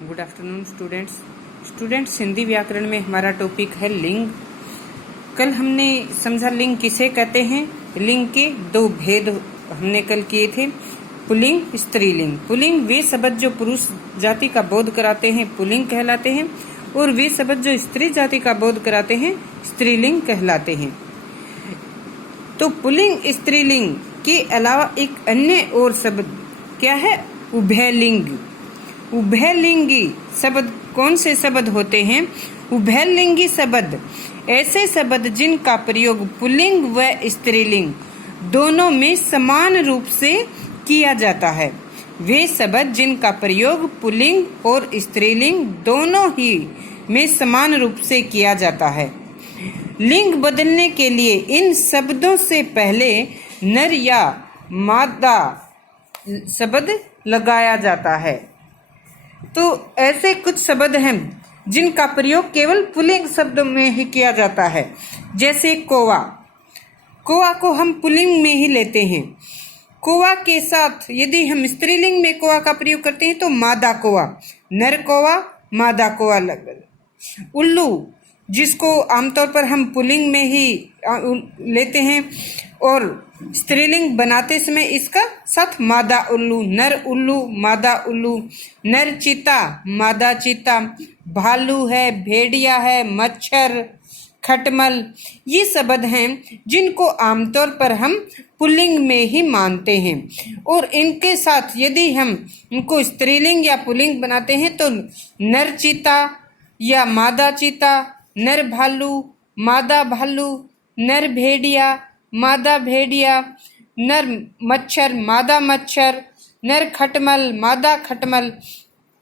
Good afternoon students Hindi व्याकरण में हमारा टॉपिक है लिंग। कल हमने समझा लिंग किसे कहते हैं। लिंग के दो भेद हमने कल किए थे, पुल्लिंग, स्त्रीलिंग। पुल्लिंग वे शब्द जो पुरुष जाति का बोध कराते हैं पुल्लिंग कहलाते हैं, और वे शब्द जो स्त्री जाति का बोध कराते हैं स्त्रीलिंग कहलाते हैं। तो पुल्लिंग स्त्रीलिंग के अलावा एक अन्य और शब्द क्या है, उभयलिंग। उभयलिंगी शब्द कौन से शब्द होते हैं? उभयलिंगी शब्द ऐसे शब्द जिनका प्रयोग पुल्लिंग व स्त्रीलिंग दोनों में समान रूप से किया जाता है। वे शब्द जिनका प्रयोग पुल्लिंग और स्त्रीलिंग दोनों ही में समान रूप से किया जाता है। लिंग बदलने के लिए इन शब्दों से पहले नर या मादा शब्द लगाया जाता है। तो ऐसे कुछ शब्द हैं जिनका प्रयोग केवल पुल्लिंग शब्दों में ही किया जाता है, जैसे कौवा। कौवा को हम पुल्लिंग में ही लेते हैं। कौवा के साथ यदि हम स्त्रीलिंग में कौवा का प्रयोग करते हैं तो मादा कौवा, नर कौवा, मादा कौवा लग। उल्लू, जिसको आमतौर पर हम पुल्लिंग में ही लेते हैं और स्त्रीलिंग बनाते समय इसका साथ मादा उल्लू, नर उल्लू, मादा उल्लू। नर चीता, मादा चीता। भालू है, भेड़िया है, मच्छर, खटमल, ये शब्द हैं जिनको आमतौर पर हम पुल्लिंग में ही मानते हैं, और इनके साथ यदि हम इनको स्त्रीलिंग या पुल्लिंग बनाते हैं तो नर चीता या मादा चीता, नर भालू, मादा भालू, नर भेड़िया, मादा भेड़िया, नर मच्छर, मादा मच्छर, नर खटमल, मादा खटमल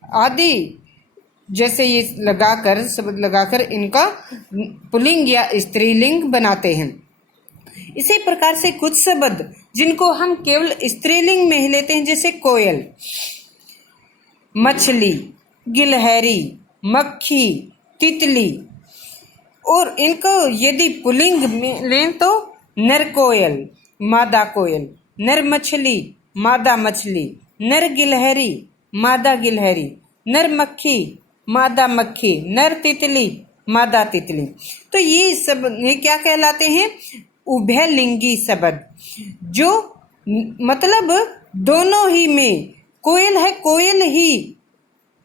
आदि जैसे ये शब्द लगाकर इनका पुल्लिंग या स्त्रीलिंग बनाते हैं। इसी प्रकार से कुछ शब्द जिनको हम केवल स्त्रीलिंग में ही लेते हैं, जैसे कोयल, मछली, गिलहरी, मक्खी, तितली, और इनको यदि पुल्लिंग में लें तो नर कोयल, मादा कोयल, नर मछली, मादा मछली, नर गिलहरी, मादा गिलहरी, नर मक्खी, मादा मक्खी, नर तितली, मादा तितली। तो ये सब ये क्या कहलाते हैं? उभयलिंगी शब्द, जो मतलब दोनों ही में कोयल है, कोयल ही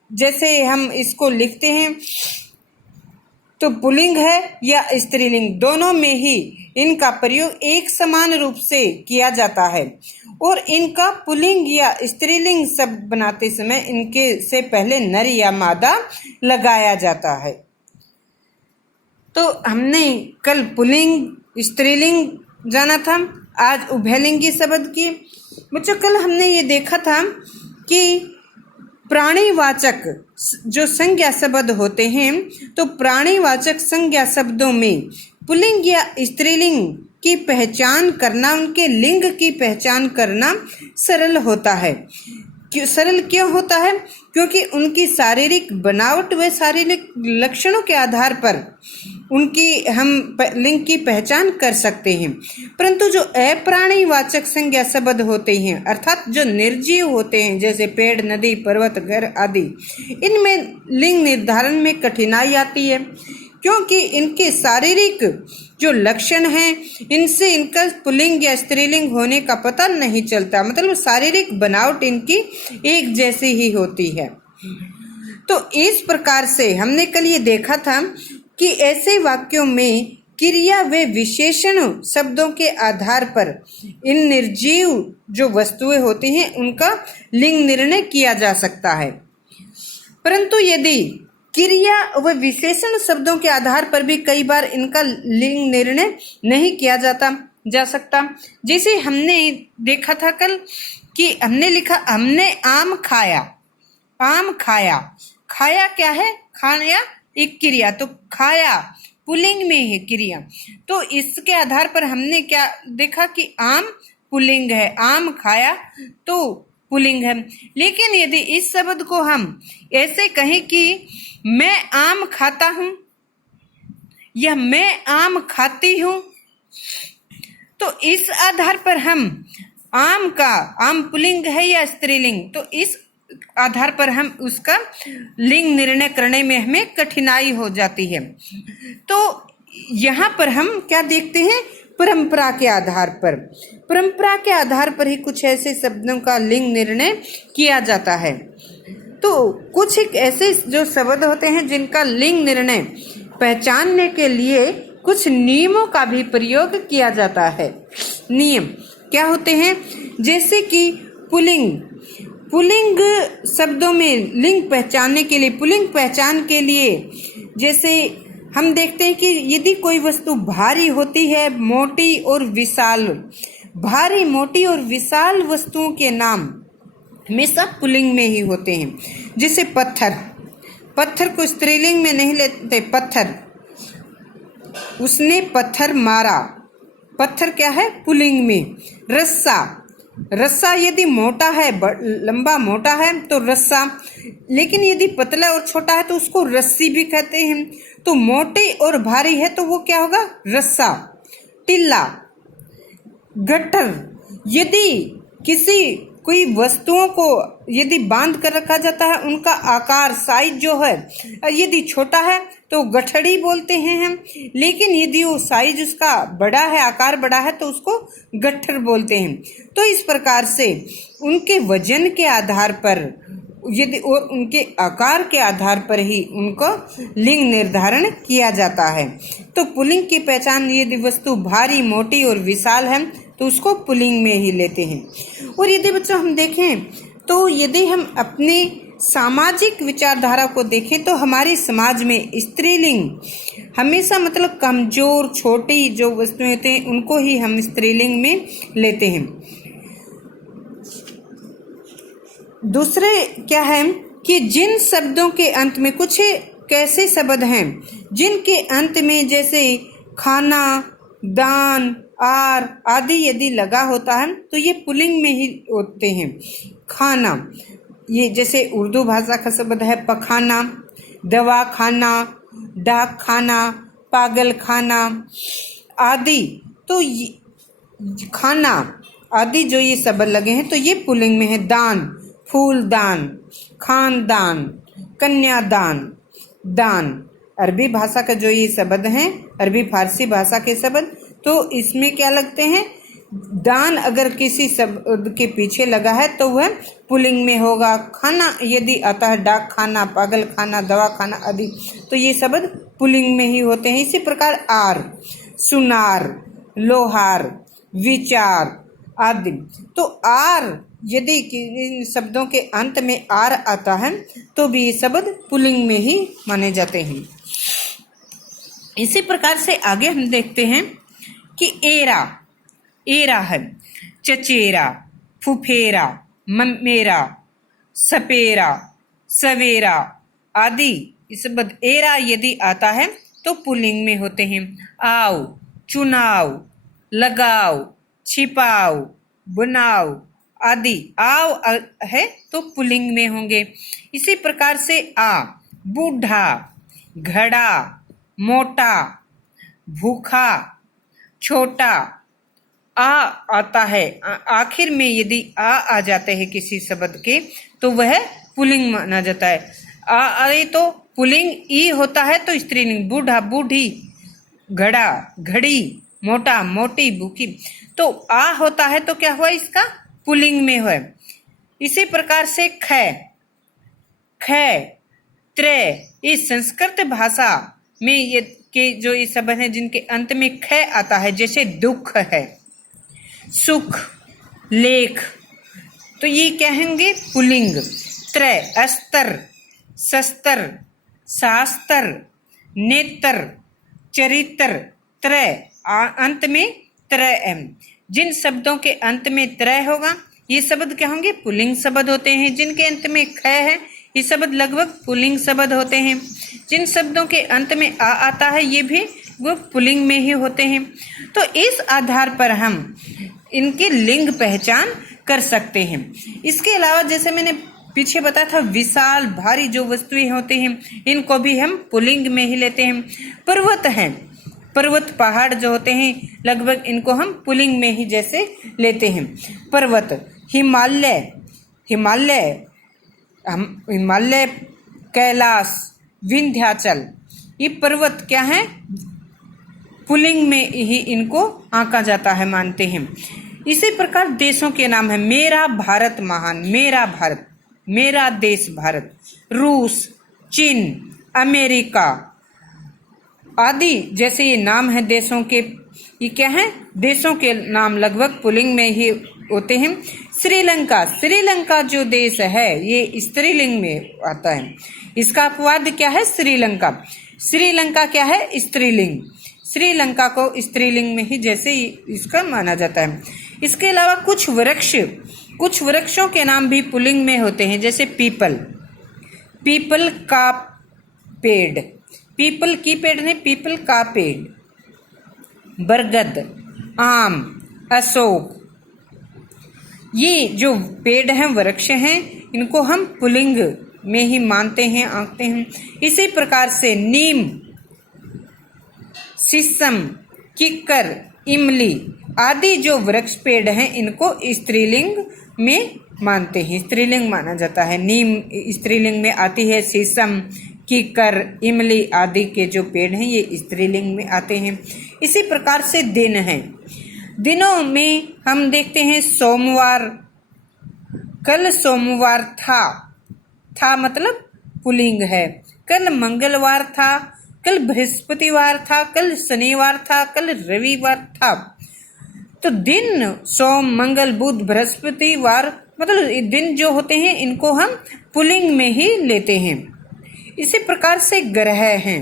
जैसे हम इसको लिखते हैं तो पुल्लिंग है या स्त्रीलिंग, दोनों में ही इनका प्रयोग एक समान रूप से किया जाता है, और इनका पुल्लिंग या स्त्रीलिंग शब्द बनाते समय इनके से पहले नर या मादा लगाया जाता है। तो हमने कल पुल्लिंग स्त्रीलिंग जाना था, आज उभयलिंगी शब्द की। बच्चों, कल हमने ये देखा था कि प्राणीवाचक जो संज्ञा शब्द होते हैं, तो प्राणीवाचक संज्ञा शब्दों में पुल्लिंग या स्त्रीलिंग की पहचान करना, उनके लिंग की पहचान करना सरल होता है। सरल क्यों होता है? क्योंकि उनकी शारीरिक बनावट व शारीरिक लक्षणों के आधार पर उनकी हम लिंग की पहचान कर सकते हैं। परंतु जो अप्राणीवाचक संज्ञा शब्द होते हैं, अर्थात जो निर्जीव होते हैं, जैसे पेड़, नदी, पर्वत, घर आदि, इनमें लिंग निर्धारण में कठिनाई आती है, क्योंकि इनके शारीरिक जो लक्षण हैं इनसे इनका पुल्लिंग या स्त्रीलिंग होने का पता नहीं चलता, मतलब शारीरिक बनावट इनकी एक जैसी ही होती है। तो इस प्रकार से हमने कल ये देखा था कि ऐसे वाक्यों में क्रिया व विशेषण शब्दों के आधार पर इन निर्जीव जो वस्तुएं होती हैं उनका लिंग निर्णय किया जा सकता है। परंतु यदि क्रिया व विशेषण शब्दों के आधार पर भी कई बार इनका लिंग निर्णय नहीं किया जा सकता। जैसे हमने देखा था कल कि हमने लिखा, हमने आम खाया। आम खाया, खाया क्या है? खाया एक क्रिया, तो खाया पुल्लिंग में है क्रिया, तो इसके आधार पर हमने क्या देखा कि आम पुल्लिंग है, आम खाया तो पुल्लिंग है। लेकिन यदि इस शब्द को हम ऐसे कहें कि मैं आम खाता हूं या मैं आम खाती हूं, तो इस आधार पर हम आम पुल्लिंग है या स्त्रीलिंग, तो इस आधार पर हम उसका लिंग निर्णय करने में हमें कठिनाई हो जाती है। तो यहाँ पर हम क्या देखते हैं, परंपरा के आधार पर, परंपरा के आधार पर ही कुछ ऐसे शब्दों का लिंग निर्णय किया जाता है। तो कुछ एक ऐसे जो शब्द होते हैं जिनका लिंग निर्णय पहचानने के लिए कुछ नियमों का भी प्रयोग किया जाता है। नियम क्या होते हैं, जैसे कि पुल्लिंग, पुल्लिंग शब्दों में लिंग पहचानने के लिए, पुल्लिंग पहचान के लिए जैसे हम देखते हैं कि यदि कोई वस्तु भारी होती है, मोटी और विशाल, भारी मोटी और विशाल वस्तुओं के नाम हमेशा पुल्लिंग में ही होते हैं। जैसे पत्थर, पत्थर को स्त्रीलिंग में नहीं लेते, पत्थर, उसने पत्थर मारा, पत्थर क्या है, पुल्लिंग में। रस्सा, रस्सा यदि मोटा है, लंबा मोटा है तो रस्सा, लेकिन यदि पतला और छोटा है तो उसको रस्सी भी कहते हैं। तो मोटे और भारी है तो वो क्या होगा, रस्सा। टिल्ला, गट्टर, यदि किसी कोई वस्तुओं को यदि बांध कर रखा जाता है, उनका आकार, साइज जो है यदि छोटा है तो गठड़ी बोलते हैं हम, लेकिन यदि वो साइज उसका बड़ा है, आकार बड़ा है तो उसको गट्ठर बोलते हैं। तो इस प्रकार से उनके वजन के आधार पर यदि और उनके आकार के आधार पर ही उनको लिंग निर्धारण किया जाता है। तो पुल्लिंग की पहचान, यदि वस्तु भारी, मोटी और विशाल है तो उसको पुल्लिंग में ही लेते हैं। और यदि बच्चों हम देखें तो यदि हम अपने सामाजिक विचारधारा को देखें तो हमारे समाज में स्त्रीलिंग हमेशा मतलब कमजोर, छोटी जो वस्तुएं होते हैं उनको ही हम स्त्रीलिंग में लेते हैं। दूसरे क्या है कि जिन शब्दों के अंत में, कुछ कैसे शब्द हैं जिनके अंत में जैसे खाना, दान, आर आदि यदि लगा होता है तो ये पुल्लिंग में ही होते हैं। खाना, ये जैसे उर्दू भाषा का शब्द है पखाना, दवा खाना, डाक खाना, पागल खाना आदि। तो खाना आदि जो ये शब्द लगे हैं तो ये पुल्लिंग में है। दान, फूलदान, खानदान, कन्यादान, दान, अरबी भाषा का जो ये शब्द हैं, अरबी फारसी भाषा के शब्द, तो इसमें क्या लगते हैं, दान अगर किसी शब्द के पीछे लगा है तो वह पुल्लिंग में होगा। खाना यदि आता है, डाक खाना, पागल खाना, दवा खाना आदि, तो ये शब्द पुल्लिंग में ही होते हैं। इसी प्रकार आर, सुनार, लोहार, विचार आदि। तो आर यदि इन शब्दों के अंत में आर आता है तो भी ये शब्द पुल्लिंग में ही माने जाते हैं। इसी प्रकार से आगे हम देखते हैं कि एरा, एरा है चचेरा, फुफेरा, ममेरा, सपेरा, सवेरा आदि। इस शब्द एरा यदि आता है तो पुल्लिंग में होते हैं। आओ, चुनाव, लगाओ, छिपाओ, बनाओ आदि। आओ है तो पुल्लिंग में होंगे। इसी प्रकार से आ, बूढ़ा, घड़ा, मोटा, भूखा, छोटा। आ आता है, आखिर में यदि आ जाते हैं किसी शब्द के तो वह पुल्लिंग माना जाता है। आए तो पुल्लिंग, ई होता है तो स्त्रीलिंग। बूढ़ा, बूढ़ी, घड़ा, घड़ी, मोटा, मोटी, भूखी। तो आ होता है तो क्या हुआ, इसका पुल्लिंग में है। इसी प्रकार से ख, ख, त्र। इस संस्कृत भाषा में ये के जो ये शब्द हैं जिनके अंत में ख आता है, जैसे दुख है, सुख, लेख, तो ये कहेंगे पुल्लिंग। त्र, अस्तर, शस्त्र, शास्त्र, नेत्र, चरित्र, त्र, अंत में त्र। जिन शब्दों के अंत में त्र होगा ये शब्द क्या होंगे, पुल्लिंग शब्द होते हैं। जिनके अंत में ख है ये शब्द लगभग पुल्लिंग शब्द होते हैं। जिन शब्दों के अंत में आ आता है ये भी वो पुल्लिंग में ही होते हैं। तो इस आधार पर हम इनकी लिंग पहचान कर सकते हैं। इसके अलावा जैसे मैंने पीछे बताया था, विशाल, भारी जो वस्तुएं होते हैं इनको भी हम पुल्लिंग में ही लेते हैं। पर्वत हैं, पर्वत, पहाड़ जो होते हैं लगभग इनको हम पुल्लिंग में ही जैसे लेते हैं। पर्वत, हिमालय, हिमालय हम हिमालय, कैलाश, विंध्याचल, ये पर्वत क्या है, पुल्लिंग में ही इनको आंका जाता है, मानते हैं। इसी प्रकार देशों के नाम है, मेरा भारत महान, मेरा भारत, मेरा देश भारत, रूस, चीन, अमेरिका आदि जैसे ये नाम है देशों के, ये क्या है, देशों के नाम लगभग पुल्लिंग में ही होते हैं। श्रीलंका, श्रीलंका जो देश है ये स्त्रीलिंग में आता है, इसका अपवाद क्या है, श्रीलंका। श्रीलंका क्या है, स्त्रीलिंग, श्रीलंका को स्त्रीलिंग में ही जैसे इसका माना जाता है। इसके अलावा कुछ वृक्षों के नाम भी पुल्लिंग में होते हैं, जैसे पीपल, पीपल का पेड़, पीपल की पेड़ नहीं, पीपल का पेड़, बरगद, आम, अशोक, ये जो पेड़ हैं, वृक्ष हैं, इनको हम पुल्लिंग में ही मानते हैं, आंकते हैं। इसी प्रकार से नीम, शीशम, किक्कर, इमली आदि जो वृक्ष पेड़ हैं, इनको स्त्रीलिंग में मानते हैं, स्त्रीलिंग माना जाता है। नीम स्त्रीलिंग में आती है, शीशम, किक्कर, इमली आदि के जो पेड़ हैं ये स्त्रीलिंग में आते हैं। इसी प्रकार से दिन हैं, दिनों में हम देखते हैं सोमवार, कल सोमवार था मतलब पुल्लिंग है, कल मंगलवार था, कल बृहस्पतिवार था, कल शनिवार था, कल रविवार था। तो दिन सोम, मंगल, बुध, बृहस्पतिवार मतलब दिन जो होते हैं इनको हम पुल्लिंग में ही लेते हैं। इसी प्रकार से ग्रह हैं,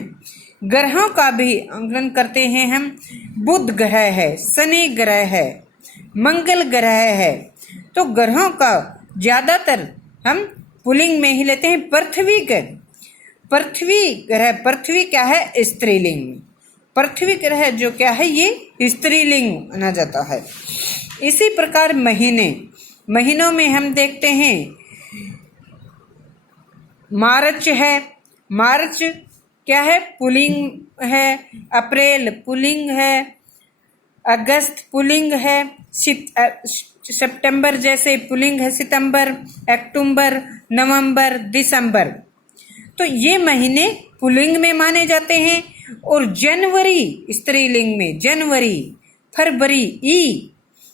ग्रहों का भी आकलन करते हैं हम। बुध ग्रह है, शनि ग्रह है, मंगल ग्रह है, तो ग्रहों का ज्यादातर हम पुल्लिंग में ही लेते हैं। पृथ्वी ग्रह, पृथ्वी क्या है, स्त्रीलिंग, पृथ्वी ग्रह जो क्या है ये स्त्रीलिंग माना जाता है। इसी प्रकार महीनों में हम देखते हैं मार्च है, मार्च क्या है, पुल्लिंग है, अप्रैल पुल्लिंग है, अगस्त पुल्लिंग है, सितंबर जैसे पुल्लिंग है, सितंबर, अक्टूबर, नवंबर, दिसंबर, तो ये महीने पुल्लिंग में माने जाते हैं। और जनवरी स्त्रीलिंग में, जनवरी, फरवरी,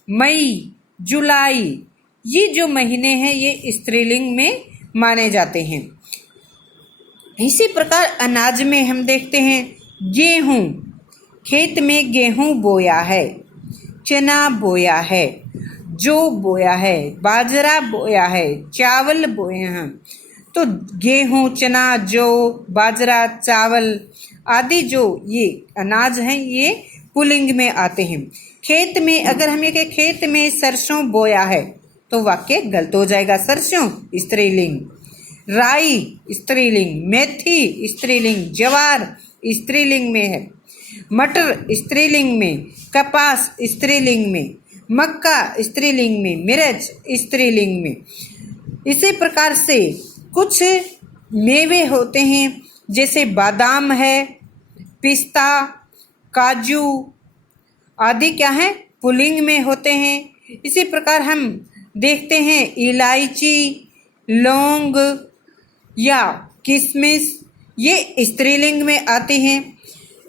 मई, जुलाई, ये जो महीने हैं ये स्त्रीलिंग में माने जाते हैं। इसी प्रकार अनाज में हम देखते हैं गेहूं, खेत में गेहूं बोया है, चना बोया है, जौ बोया है, बाजरा बोया है, चावल बोए हैं। तो गेहूं, चना, जौ, बाजरा, चावल आदि जो ये अनाज हैं ये पुल्लिंग में आते हैं। खेत में अगर हम ये कहें खेत में सरसों बोया है तो वाक्य गलत हो जाएगा, सरसों स्त्रीलिंग। राई स्त्रीलिंग, मेथी स्त्रीलिंग, ज्वार स्त्रीलिंग में है, मटर स्त्रीलिंग में, कपास स्त्रीलिंग में, मक्का स्त्रीलिंग में, मिर्च स्त्रीलिंग में। इसी प्रकार से कुछ मेवे होते हैं जैसे बादाम है, पिस्ता, काजू आदि क्या है, पुल्लिंग में होते हैं। इसी प्रकार हम देखते हैं इलायची, लौंग या किशमिश, ये स्त्रीलिंग में आते हैं।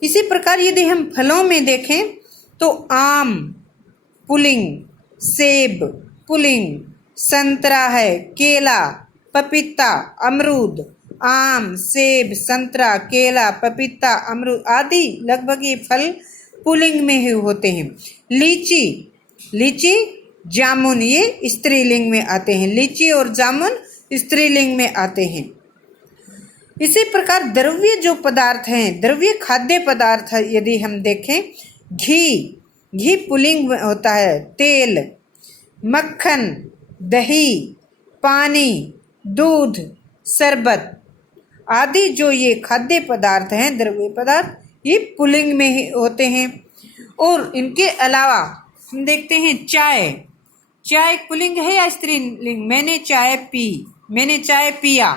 इसी प्रकार यदि हम फलों में देखें तो आम पुल्लिंग, सेब पुल्लिंग, संतरा है, केला, पपीता, अमरूद, आम, सेब, संतरा, केला, पपीता, अमरूद आदि लगभग ये फल पुल्लिंग में ही होते हैं। लीची, जामुन ये स्त्रीलिंग में आते हैं, लीची और जामुन स्त्रीलिंग में आते हैं। इसी प्रकार द्रव्य जो पदार्थ हैं, द्रव्य खाद्य पदार्थ यदि हम देखें, घी पुल्लिंग में होता है, तेल, मक्खन, दही, पानी, दूध, शरबत आदि जो ये खाद्य पदार्थ हैं, द्रव्य पदार्थ, ये पुल्लिंग में ही होते हैं। और इनके अलावा हम देखते हैं चाय पुल्लिंग है या स्त्रीलिंग? मैंने चाय पी, मैंने चाय पिया,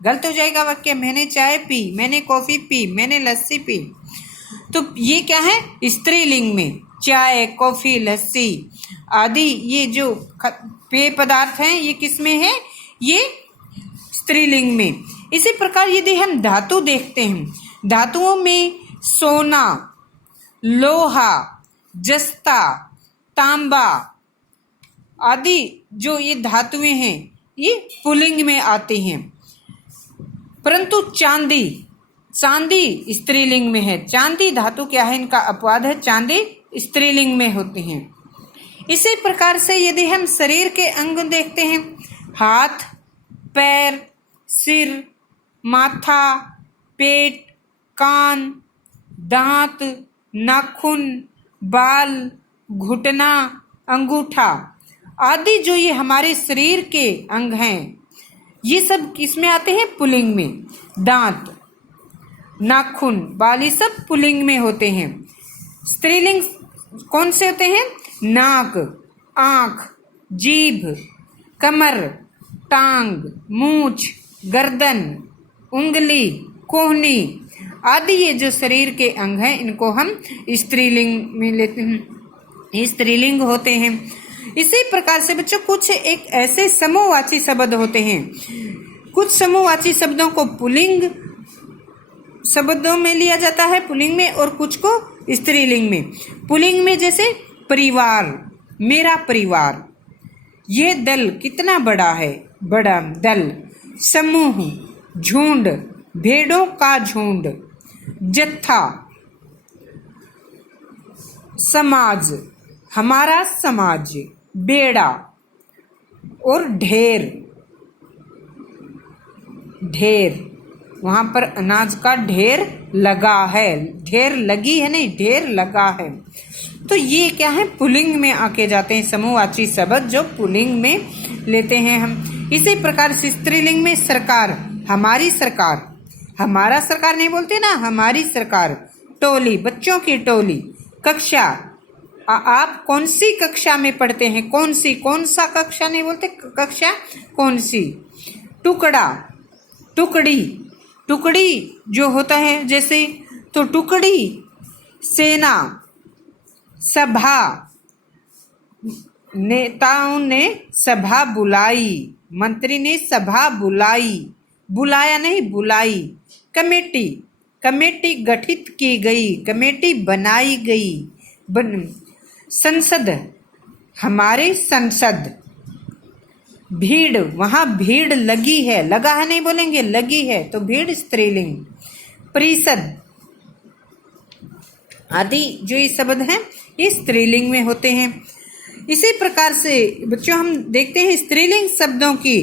गलत हो जाएगा वाक्य। मैंने चाय पी, मैंने कॉफी पी, मैंने लस्सी पी, तो ये क्या है, स्त्रीलिंग में। चाय, कॉफी, लस्सी आदि ये जो पेय पदार्थ हैं ये किस में है, ये स्त्रीलिंग में। इसी प्रकार यदि हम धातु देखते हैं, धातुओं में सोना, लोहा, जस्ता, तांबा आदि जो ये धातुएं हैं ये पुल्लिंग में आती हैं। परंतु चांदी, चांदी स्त्रीलिंग में है। चांदी धातु क्या है, इनका अपवाद है, चांदी स्त्रीलिंग में होती हैं। इसी प्रकार से यदि हम शरीर के अंग देखते हैं, हाथ, पैर, सिर, माथा, पेट, कान, दांत, नाखून, बाल, घुटना, अंगूठा आदि जो ये हमारे शरीर के अंग हैं, ये सब किसमें आते हैं, पुल्लिंग में। दांत, नाखून, बाल ये सब पुल्लिंग में होते हैं। स्त्रीलिंग कौन से होते हैं, नाक, आंख, जीभ, कमर, टांग, मूछ, गर्दन, उंगली, कोहनी आदि ये जो शरीर के अंग हैं इनको हम स्त्रीलिंग में लेते हैं, ये स्त्रीलिंग होते हैं। इसी प्रकार से बच्चों कुछ एक ऐसे समूहवाची शब्द होते हैं, कुछ समूहवाची शब्दों को पुल्लिंग शब्दों में लिया जाता है, पुल्लिंग में, और कुछ को स्त्रीलिंग में। पुल्लिंग में जैसे परिवार, मेरा परिवार, ये दल कितना बड़ा है, बड़ा दल। समूह, झुंड, भेड़ों का झुंड, जत्था, समाज, हमारा समाज, बेड़ा और ढेर, ढेर वहां पर अनाज का ढेर लगा है, ढेर लगी है नहीं, ढेर लगा है। तो ये क्या है, पुल्लिंग में आके जाते हैं, समूहवाची शब्द जो पुल्लिंग में लेते हैं हम। इसी प्रकार से स्त्रीलिंग में सरकार, हमारी सरकार, हमारा सरकार नहीं बोलते ना, हमारी सरकार। टोली, बच्चों की टोली। कक्षा, आप कौन सी कक्षा में पढ़ते हैं, कौन सी, कौन सा कक्षा नहीं बोलते, कक्षा कौन सी। टुकड़ा, टुकड़ी, टुकड़ी जो होता है जैसे, तो टुकड़ी। सेना, सभा, नेताओं ने सभा बुलाई, मंत्री ने सभा बुलाई, बुलाया नहीं बुलाई। कमेटी, कमेटी गठित की गई, कमेटी बनाई गई। संसद, हमारे संसद। भीड़, वहां भीड़ लगी है, लगा है नहीं बोलेंगे, लगी है, तो भीड़ स्त्रीलिंग। परिषद आदि जो ये शब्द हैं ये स्त्रीलिंग में होते हैं। इसी प्रकार से बच्चों हम देखते हैं स्त्रीलिंग शब्दों की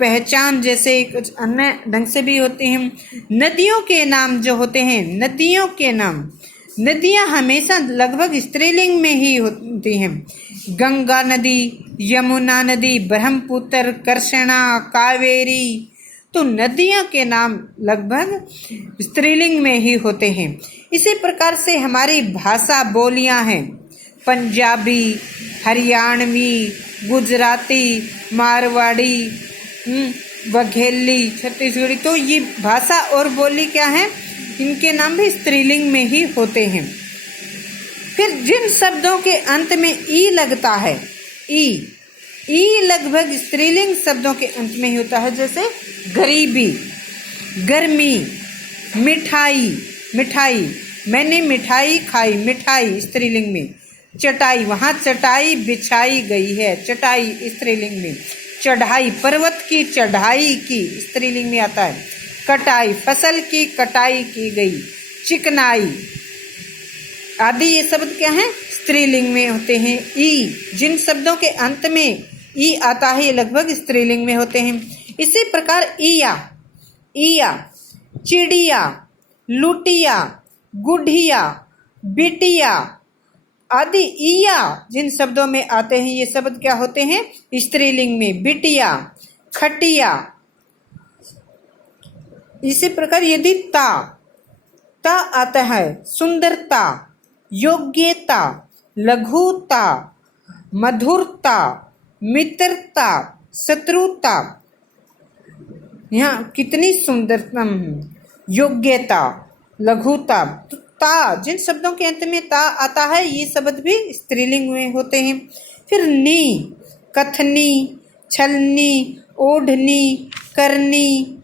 पहचान जैसे कुछ अन्य ढंग से भी होते हैं। नदियों के नाम जो होते हैं, नदियों के नाम, नदियां हमेशा लगभग स्त्रीलिंग में ही होती हैं। गंगा नदी, यमुना नदी, ब्रह्मपुत्र, कृष्णा, कावेरी, तो नदियों के नाम लगभग स्त्रीलिंग में ही होते हैं। इसी प्रकार से हमारी भाषा बोलियां हैं, पंजाबी, हरियाणवी, गुजराती, मारवाड़ी, बघेली, छत्तीसगढ़ी, तो ये भाषा और बोली क्या है, इनके नाम भी स्त्रीलिंग में ही होते हैं। फिर जिन शब्दों के अंत में ई लगता है, ई लगभग स्त्रीलिंग शब्दों के अंत में ही होता है, जैसे गरीबी, गर्मी, मिठाई, मिठाई, मैंने मिठाई खाई, मिठाई स्त्रीलिंग में। चटाई, वहां चटाई बिछाई गई है, चटाई स्त्रीलिंग में। चढ़ाई, पर्वत की चढ़ाई की स्त्रीलिंग में आता है। कटाई, फसल की कटाई की गई। चिकनाई आदि ये शब्द क्या है, स्त्रीलिंग में होते हैं। ई, जिन शब्दों के अंत में ई आता है ये लगभग स्त्रीलिंग में होते हैं। इसी प्रकार ईया, ईया, चिड़िया, लुटिया, गुढ़िया, बिटिया आदि ईया जिन शब्दों में आते हैं ये शब्द क्या होते हैं, स्त्रीलिंग में। बिटिया, खटिया। इसी प्रकार यदि ता आता है, सुंदरता, योग्यता, लघुता, मधुरता, मित्रता, शत्रुता। यहाँ कितनी सुंदरता, योग्यता, लघुता। तो ता, जिन शब्दों के अंत में ता आता है ये शब्द भी स्त्रीलिंग में होते हैं। फिर नी, कथनी, छलनी, ओढ़नी, करनी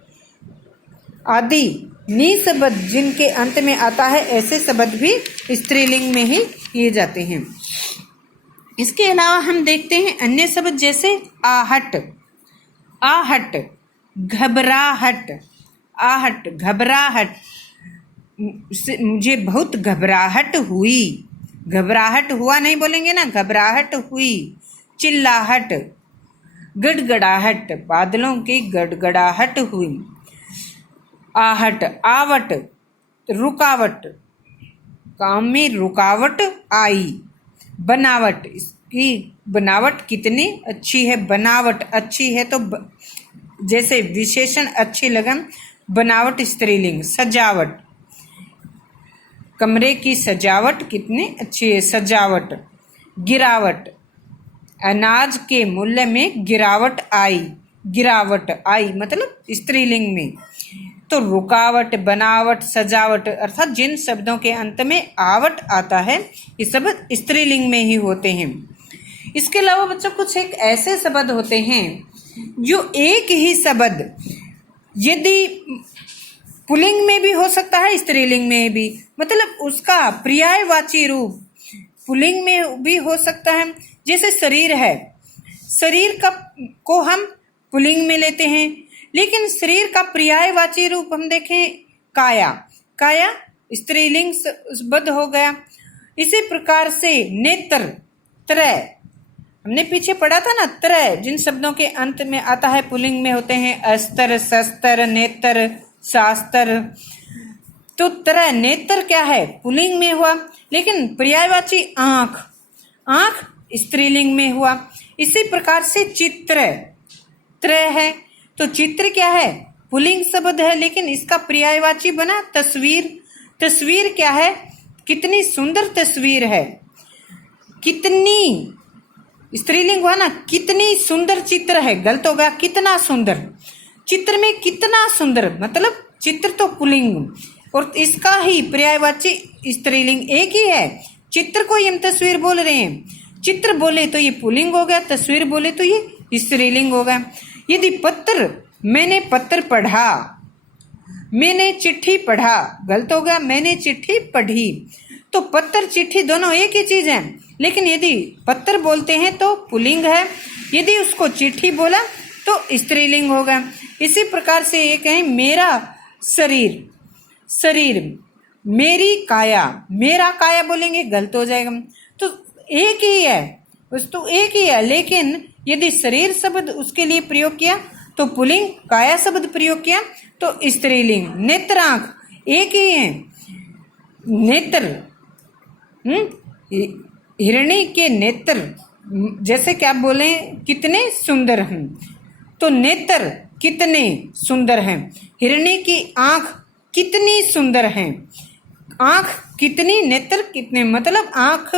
आदि नी शब्द जिनके अंत में आता है, ऐसे शब्द भी स्त्रीलिंग में ही किए जाते हैं। इसके अलावा हम देखते हैं अन्य शब्द जैसे आहट, आहट, घबराहट, आहट, घबराहट, मुझे बहुत घबराहट हुई, घबराहट हुआ नहीं बोलेंगे ना, घबराहट हुई। चिल्लाहट, गड़गड़ाहट, बादलों की गड़गड़ाहट हुई। आहट, आवट, रुकावट, काम में रुकावट आई। बनावट, इसकी बनावट कितनी अच्छी है, बनावट अच्छी है तो जैसे विशेषण अच्छी लगन, बनावट स्त्रीलिंग। सजावट, कमरे की सजावट कितनी अच्छी है, सजावट। गिरावट, अनाज के मूल्य में गिरावट आई, गिरावट आई मतलब स्त्रीलिंग में। तो रुकावट, बनावट, सजावट अर्थात जिन शब्दों के अंत में आवट आता है ये शब्द स्त्रीलिंग में ही होते हैं। इसके अलावा बच्चों कुछ एक ऐसे शब्द होते हैं जो एक ही शब्द यदि पुल्लिंग में भी हो सकता है, स्त्रीलिंग में भी, मतलब उसका पर्यायवाची रूप पुल्लिंग में भी हो सकता है। जैसे शरीर है, शरीर का को हम पुल्लिंग में लेते हैं, लेकिन शरीर का पर्यायवाची रूप हम देखें काया, काया स्त्रीलिंग शब्द हो गया। इसी प्रकार से नेत्र, त्रय, हमने पीछे पढ़ा था ना, त्रय जिन शब्दों के अंत में आता है पुल्लिंग में होते हैं अस्तर, शस्त्र, नेत्र, शास्त्र। तो त्रय, नेत्र क्या है, पुल्लिंग में हुआ, लेकिन पर्यायवाची आंख, आंख स्त्रीलिंग में हुआ। इसी प्रकार से चित्र, त्रय है तो चित्र क्या है, पुल्लिंग शब्द है, लेकिन इसका पर्यायवाची बना तस्वीर। तस्वीर क्या है, कितनी सुंदर तस्वीर है, कितनी स्त्रीलिंग हुआ ना, कितनी सुंदर चित्र है, गलत होगा, कितना सुंदर, चित्र में कितना सुंदर, मतलब चित्र तो पुल्लिंग और इसका ही पर्यायवाची स्त्रीलिंग एक ही है। चित्र को हम तस्वीर बोल रहे हैं, चित्र बोले तो ये पुल्लिंग हो गया, तस्वीर बोले तो ये स्त्रीलिंग हो गया। यदि पत्र, मैंने पत्र पढ़ा, मैंने चिट्ठी पढ़ा, गलत हो गया, मैंने चिट्ठी पढ़ी। तो पत्र चिट्ठी दोनों एक ही चीज है, लेकिन यदि पत्र बोलते हैं तो पुल्लिंग है, यदि उसको चिट्ठी बोला तो स्त्रीलिंग होगा। इसी प्रकार से एक है मेरा शरीर, शरीर, मेरी काया, मेरा काया बोलेंगे गलत हो जाएगा। तो एक ही है, वस्तु एक ही है, लेकिन यदि शरीर शब्द उसके लिए प्रयोग किया तो पुल्लिंग, काया शब्द प्रयोग किया तो स्त्रीलिंग। नेत्रांक एक ही है, नेत्र, हिरणी के नेत्र, जैसे क्या बोले कितने सुंदर हैं, तो नेत्र कितने सुंदर हैं, हिरणी की आंख कितनी सुंदर है, आंख कितनी, नेत्र कितने, मतलब आंख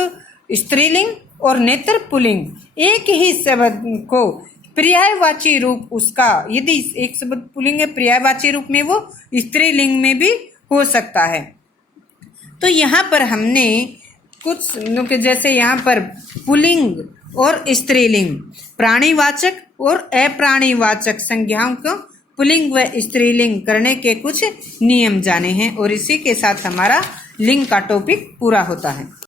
स्त्रीलिंग और नेत्र पुल्लिंग। एक ही शब्द को पर्यायवाची रूप उसका, यदि एक शब्द पुल्लिंग है पर्यायवाची रूप में वो स्त्रीलिंग में भी हो सकता है। तो यहाँ पर हमने कुछ जैसे यहाँ पर पुल्लिंग और स्त्रीलिंग, प्राणीवाचक और अप्राणीवाचक संज्ञाओं को पुल्लिंग व स्त्रीलिंग करने के कुछ नियम जाने हैं और इसी के साथ हमारा लिंग का टॉपिक पूरा होता है।